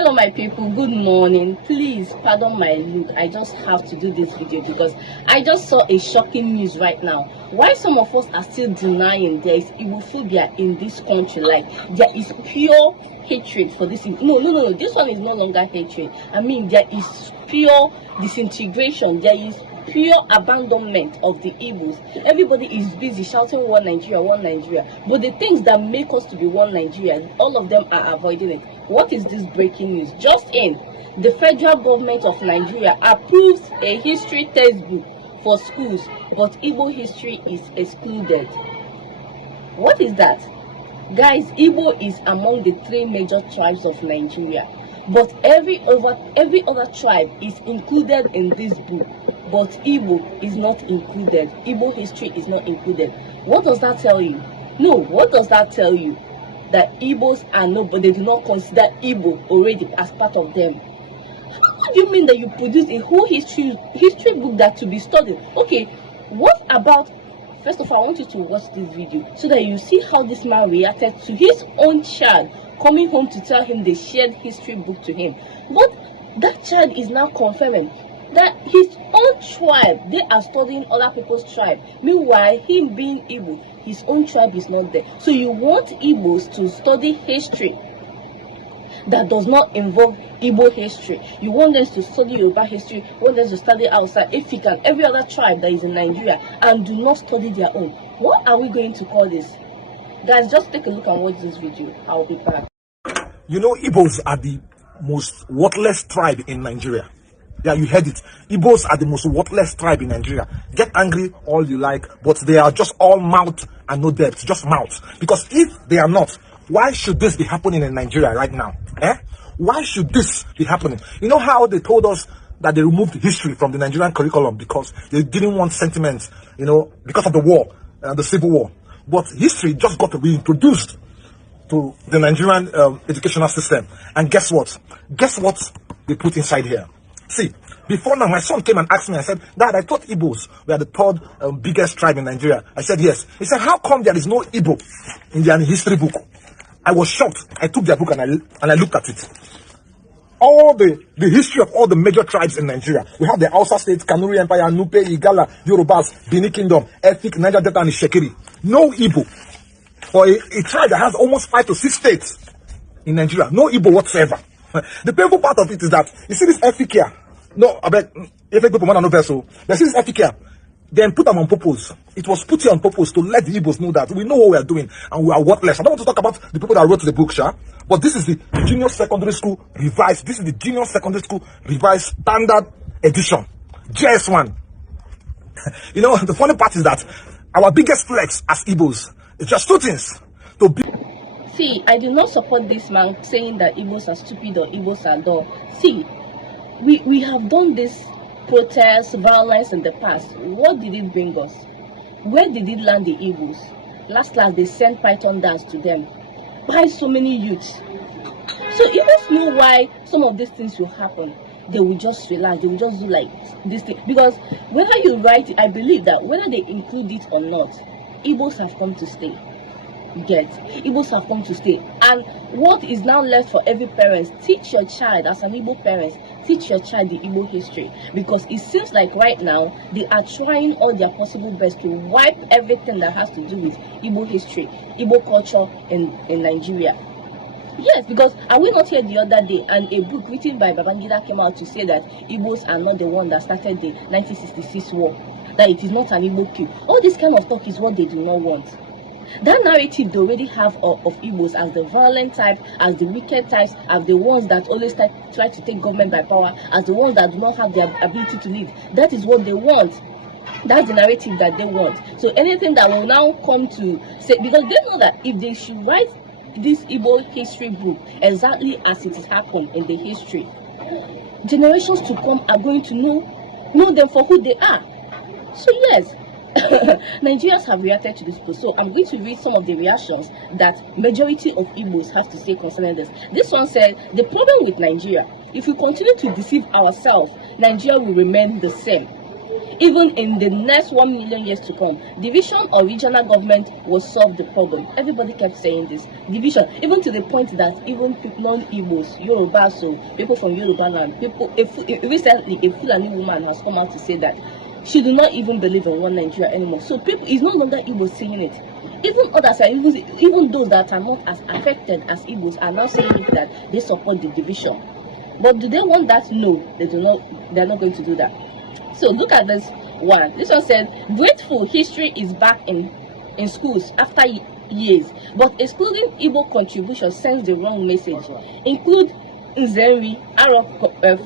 Hello my people, good morning. Please pardon my look. I just have to do this video because I just saw a shocking news right now. Why some of us are still denying there is Igbophobia in this country, like there is pure hatred for this. No, this one is no longer hatred. I mean, there is pure disintegration. There is pure abandonment of the Igbos. Everybody is busy shouting one Nigeria, one Nigeria. But the things that make us to be one Nigeria, all of them are avoiding it. What is this breaking news? Just in, the federal government of Nigeria approves a history textbook for schools, but Igbo history is excluded. What is that? Guys, Igbo is among the 3 major tribes of Nigeria. But every other tribe is included in this book. But Igbo is not included. Igbo history is not included. What does that tell you? No, what does that tell you? That Igbos are not, but they do not consider Igbo already as part of them. What do you mean that you produce a whole history book that to be studied? Okay, what about, first of all, I want you to watch this video so that you see how this man reacted to his own child coming home to tell him they shared history book to him. But that child is now confirming that his own tribe, they are studying other people's tribe. Meanwhile, him being Igbo, his own tribe is not there. So you want Igbos to study history that does not involve Igbo history. You want them to study Yoruba history, you want them to study outside Africa and every other tribe that is in Nigeria, and do not study their own. What are we going to call this? Guys, just take a look and watch this video. I'll be back. You know, Igbos are the most worthless tribe in Nigeria. Yeah, you heard it. Igbos are the most worthless tribe in Nigeria. Get angry all you like, but they are just all mouth and no depth, just mouth. Because if they are not, why should this be happening in Nigeria right now? Why should this be happening? You know how they told us that they removed history from the Nigerian curriculum because they didn't want sentiments, you know, because of the war, the civil war. But history just got reintroduced to the Nigerian educational system. And guess what? Guess what they put inside here? See, before now, my son came and asked me, I said, Dad, I thought Igbos were the 3rd biggest tribe in Nigeria. I said, yes. He said, how come there is no Igbo in their history book? I was shocked. I took their book and I looked at it. All the history of all the major tribes in Nigeria. We have the Hausa states, Kanuri Empire, Nupe, Igala, Yorubas, Benin Kingdom, Efik, Niger Delta, and Ishekiri. No Igbo. For a tribe that has almost 5 to 6 states in Nigeria. No Igbo whatsoever. The painful part of it is that, you see this Efik here? No, I bet, if people want to know vessel, they see this Efik here. Then put them on purpose. It was put here on purpose to let the Igbos know that we know what we are doing and we are worthless. I don't want to talk about the people that wrote the book, but this is the junior secondary school revised. This is the junior secondary school revised standard edition, JS1. You know, the funny part is that our biggest flex as Igbos is just 2 things. To be. See, I do not support this man saying that Igbos are stupid or Igbos are dull. See, we have done this protests, violence in the past. What did it bring us? Where did it land the Igbos? Last they sent Python dance to them. Why so many youths? So Igbos know why some of these things will happen. They will just relax. They will just do like this thing. Because whether you write it, I believe that whether they include it or not, Igbos have come to stay. Igbos have come to stay. And what is now left for every parent, teach your child, as an Igbo parent, teach your child the Igbo history. Because it seems like right now, they are trying all their possible best to wipe everything that has to do with Igbo history, Igbo culture in Nigeria. Yes, because are we not here the other day and a book written by Babangida came out to say that Igbos are not the one that started the 1966 war, that it is not an Igbo coup. All this kind of talk is what they do not want. That narrative they already have of Igbos as the violent type, as the wicked types, as the ones that always try to take government by power, as the ones that do not have the ability to lead. That is what they want. That's the narrative that they want. So anything that will now come to say, because they know that if they should write this Igbo history book exactly as it happened in the history, generations to come are going to know them for who they are. So yes, Nigerians have reacted to this post. So I'm going to read some of the reactions that majority of Igbos have to say concerning this. This one said, the problem with Nigeria, if we continue to deceive ourselves, Nigeria will remain the same. Even in the next 1 million years to come, division or regional government will solve the problem. Everybody kept saying this. Division, even to the point that even non-Igbos, Yoruba, so people from Yoruba land, recently a Fulani woman has come out to say that she do not even believe in one Nigeria anymore. So people, it's no longer Igbos saying it. Even others are even those that are not as affected as Igbos are now saying it, that they support the division. But do they want that? No, they do not. They're not going to do that. So look at this one. This one said, grateful history is back in schools after years, but excluding Igbo contribution sends the wrong message. Include Nzeri, Arab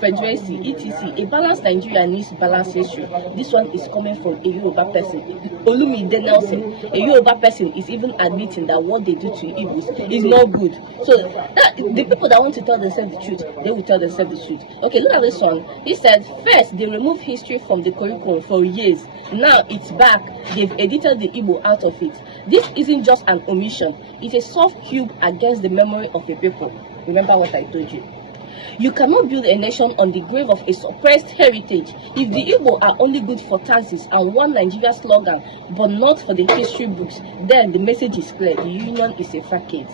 Federacy, etc. A balanced Nigeria needs balanced history. This one is coming from a Yoruba person. Olumide Nelson, a Yoruba person, is even admitting that what they do to Igbos is not good. So that, the people that want to tell themselves the truth, they will tell themselves the truth. Okay, look at this one. He said, first, they removed history from the curriculum for years. Now it's back. They've edited the Igbo out of it. This isn't just an omission. It's a soft cube against the memory of a people. Remember what I told you. You cannot build a nation on the grave of a suppressed heritage. If the Igbo are only good for taxes and one Nigeria slogan, but not for the history books, then the message is clear. The union is a facade.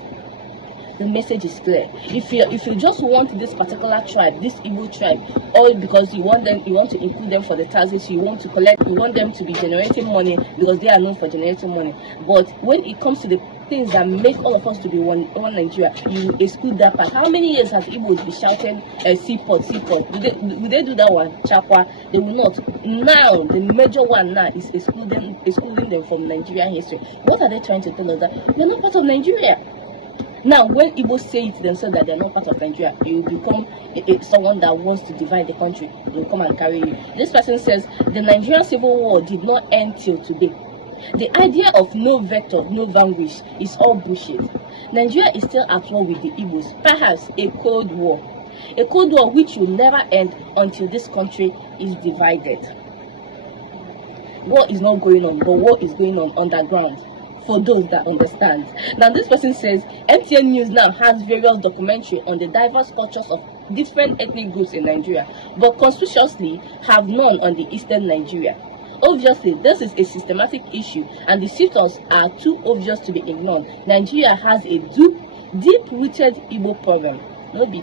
The message is clear. If you just want this particular tribe, this Igbo tribe, all because you want to include them for the taxes, you want them to be generating money because they are known for generating money. But when it comes to the things that make all of us to be one Nigeria, you exclude that part. How many years has Igbos been shouting seaport, seaport? Will they do that one? Chapwa? They will not. Now, the major one now is excluding them from Nigerian history. What are they trying to tell us? That they're not part of Nigeria. Now, when Igbos say it themselves that they're not part of Nigeria, you become someone that wants to divide the country. They'll come and carry you. This person says, the Nigerian Civil War did not end till today. The idea of no vector, no vanquish is all bullshit. Nigeria is still at war with the Igbos, perhaps a cold war. A cold war which will never end until this country is divided. War is not going on, but war is going on underground. For those that understand. Now this person says MTN News now has various documentary on the diverse cultures of different ethnic groups in Nigeria, but conspicuously have none on the eastern Nigeria. Obviously, this is a systematic issue and the symptoms are too obvious to be ignored. Nigeria has a deep-rooted Igbo problem. Not be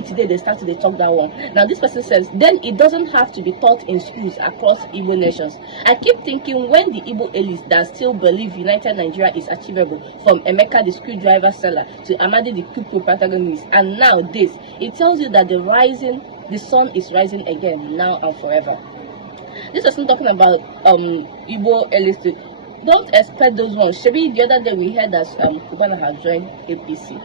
today they start to talk that one. Now this person says, then it doesn't have to be taught in schools across Igbo nations. I keep thinking when the Igbo elites that still believe united Nigeria is achievable, from Emeka the screwdriver seller to Amadi the crypto protagonist, and now this, it tells you that the sun is rising again, now and forever. This person talking about Igbo elites. Don't expect those ones. Shebi, the other day we heard that Kubana has joined APC.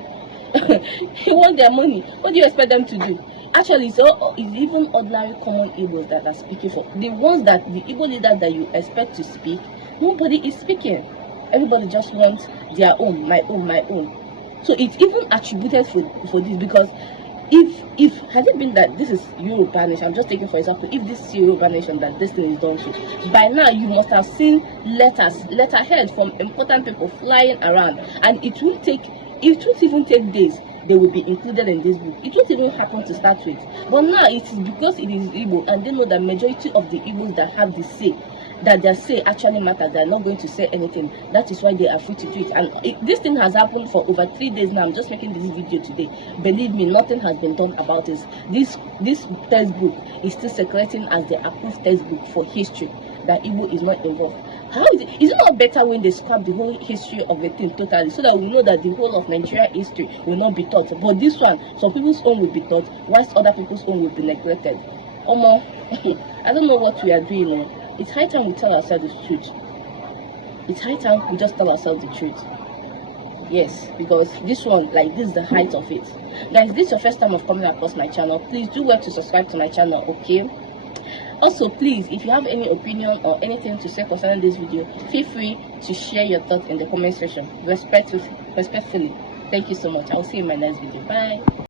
He want their money. What do you expect them to do? Actually, it's even ordinary common Igbos that are speaking for. The ones that the Igbo leaders that you expect to speak, nobody is speaking. Everybody just wants their own, my own, my own. So it's even attributed for this, because if had it been that this is Yoruba nation, I'm just taking for example, if this is Yoruba nation that this thing is done to, by now you must have seen letterhead from important people flying around, and it won't even take days, they will be included in this book. It won't even happen to start with. But now it is because it is Igbo, and they know that majority of the Igbos that have the say, that their say actually matters, they are not going to say anything. That is why they are free to do it. And this thing has happened for over 3 days now. I'm just making this video today. Believe me, nothing has been done about this. This textbook is still circulating as the approved textbook for history, that Igbo is not involved. How is it? Is it not better when they scrap the whole history of the thing totally, so that we know that the whole of Nigeria history will not be taught? But this one, some people's own will be taught, whilst other people's own will be neglected. Omo, I don't know what we are doing now. It's high time we tell ourselves the truth. It's high time we just tell ourselves the truth. Yes, because this one, like, this is the height of it. Guys, this is your first time of coming across my channel. Please do well to subscribe to my channel, okay? Also, please, if you have any opinion or anything to say concerning this video, feel free to share your thoughts in the comment section. Respectfully. Thank you so much. I'll see you in my next video. Bye.